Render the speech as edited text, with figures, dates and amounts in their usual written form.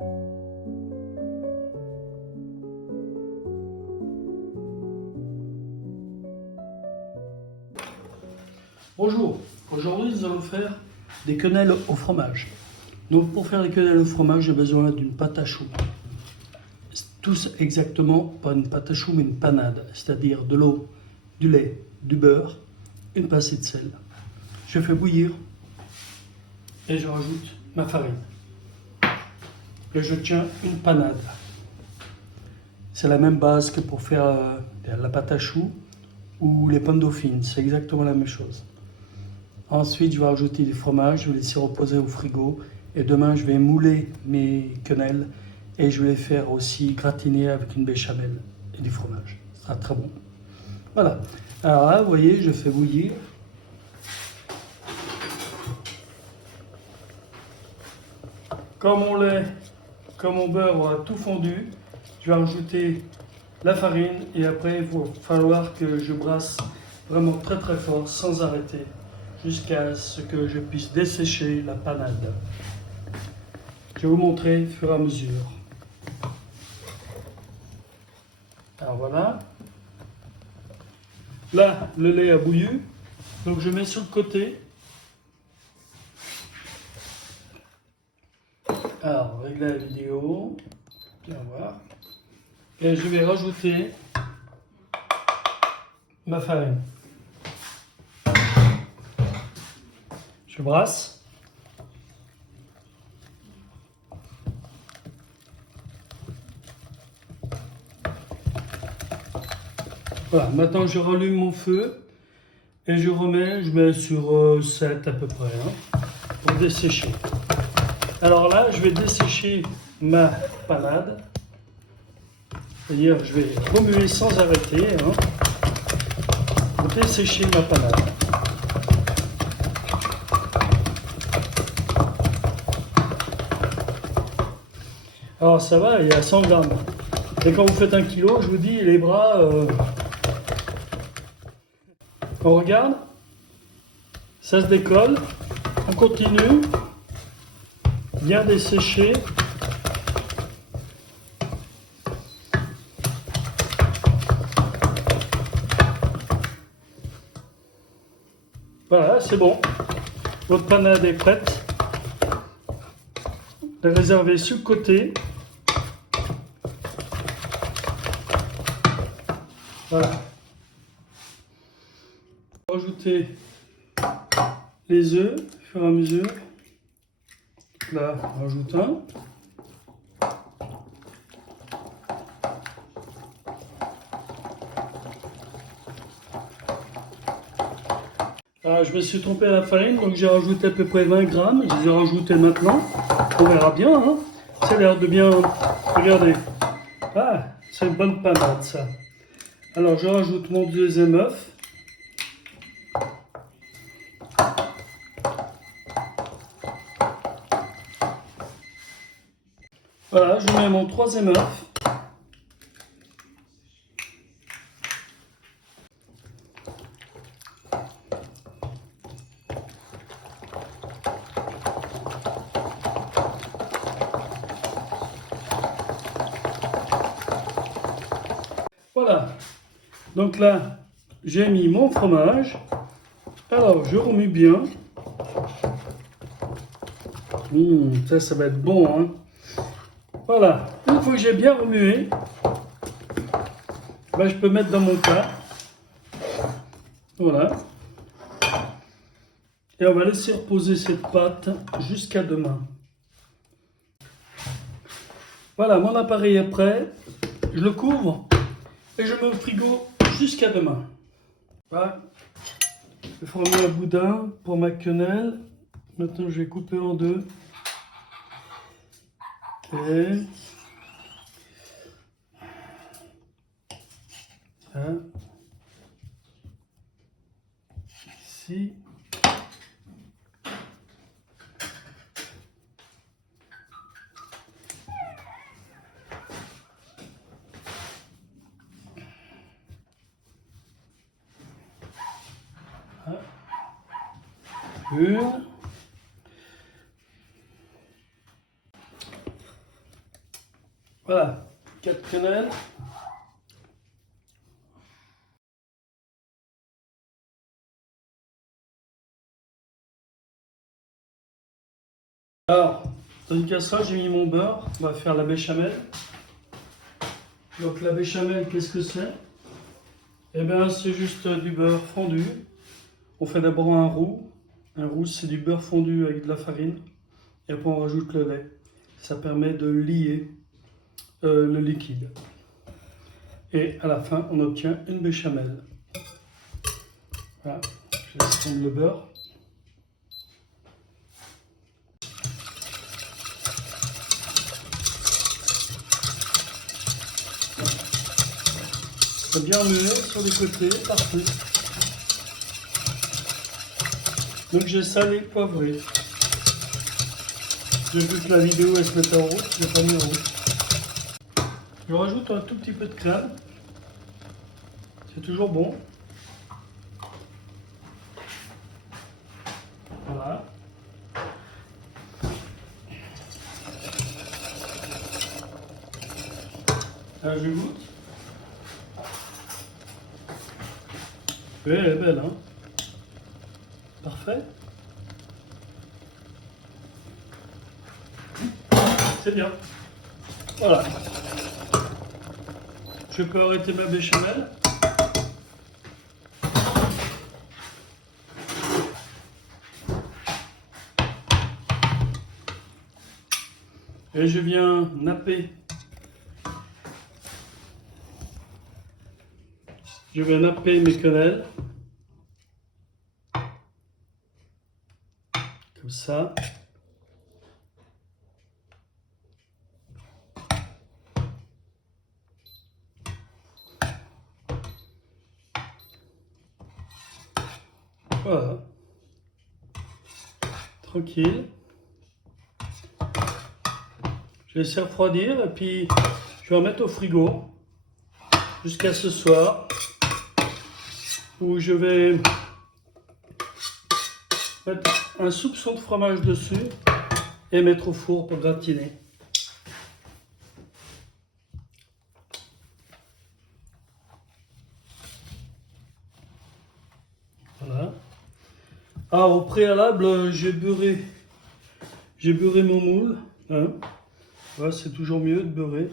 Bonjour, aujourd'hui nous allons faire des quenelles au fromage. Donc pour faire les quenelles au fromage, j'ai besoin d'une pâte à choux. Tous exactement, pas une pâte à choux mais une panade, c'est-à-dire de l'eau, du lait, du beurre, une pincée de sel. Je fais bouillir et je rajoute ma farine. Et je tiens une panade. C'est la même base que pour faire la pâte à choux ou les pommes dauphines, c'est exactement la même chose. Ensuite, je vais rajouter du fromage, je vais laisser reposer au frigo. Et demain, je vais mouler mes quenelles et je vais les faire aussi gratiner avec une béchamel et du fromage. Ce sera très bon. Voilà. Alors là, vous voyez, je fais bouillir. Comme mon lait, comme mon beurre a tout fondu, je vais rajouter la farine et après, il va falloir que je brasse vraiment très très fort, sans arrêter, jusqu'à ce que je puisse dessécher la panade. Je vais vous montrer au fur et à mesure. Alors voilà. Là, le lait a bouilli. Donc je mets sur le côté. Alors, régler la vidéo. Bien voir. Et je vais rajouter ma farine. Je brasse. Voilà, maintenant je rallume mon feu et je mets sur 7 à peu près, hein, pour dessécher. Alors là, je vais dessécher ma panade, c'est-à-dire je vais remuer sans arrêter, hein, pour dessécher ma panade. Alors ça va, il y a 100 grammes. Et quand vous faites 1 kilo, je vous dis, les bras... On regarde, ça se décolle, on continue, bien dessécher. Voilà, c'est bon. Votre panade est prête. La réserver sur le côté. Voilà. Rajouter les œufs au fur et à mesure. Là, on rajoute un. Ah, je me suis trompé à la farine, donc j'ai rajouté à peu près 20 grammes. Je les ai rajoutés maintenant. On verra bien. Hein. Ça a l'air de bien. Regardez. Ah, c'est une bonne panade, ça. Alors, je rajoute mon deuxième œuf. Voilà, je mets mon troisième œuf. Voilà. Donc là, j'ai mis mon fromage. Alors, je remue bien. Ça va être bon, hein. Voilà. Une fois que j'ai bien remué, ben, je peux mettre dans mon plat. Voilà. Et on va laisser reposer cette pâte jusqu'à demain. Voilà, mon appareil est prêt. Je le couvre et je mets au frigo jusqu'à demain. Voilà. Je vais former un boudin pour ma quenelle. Maintenant, je vais couper en deux. Et... Hein. Ici. Une. Voilà, 4 quenelles. Alors, dans une casserole, j'ai mis mon beurre. On va faire la béchamel. Donc la béchamel, qu'est-ce que c'est? Eh bien, c'est juste du beurre fondu. On fait d'abord un roux. Un roux, c'est du beurre fondu avec de la farine. Et après, on rajoute le lait. Ça permet de lier le liquide. Et à la fin, on obtient une béchamel. Voilà, je laisse fondre le beurre. Bien muer sur les côtés, parfait. Donc j'ai salé, poivré. J'ai vu que la vidéo elle se mettait en route, je l'ai pas mis en route. Je rajoute un tout petit peu de crème. C'est toujours bon. Voilà. Là, je goûte. Oui, elle est belle, hein. Parfait. C'est bien. Voilà. Je peux arrêter ma béchamel. Et je viens napper. Je vais napper mes quenelles. Comme ça. Voilà. Tranquille. Je vais laisser refroidir et puis je vais en mettre au frigo jusqu'à ce soir où je vais mettre un soupçon de fromage dessus et mettre au four pour gratiner. Voilà. Alors au préalable, j'ai beurré mon moule. Hein. Voilà, c'est toujours mieux de beurrer.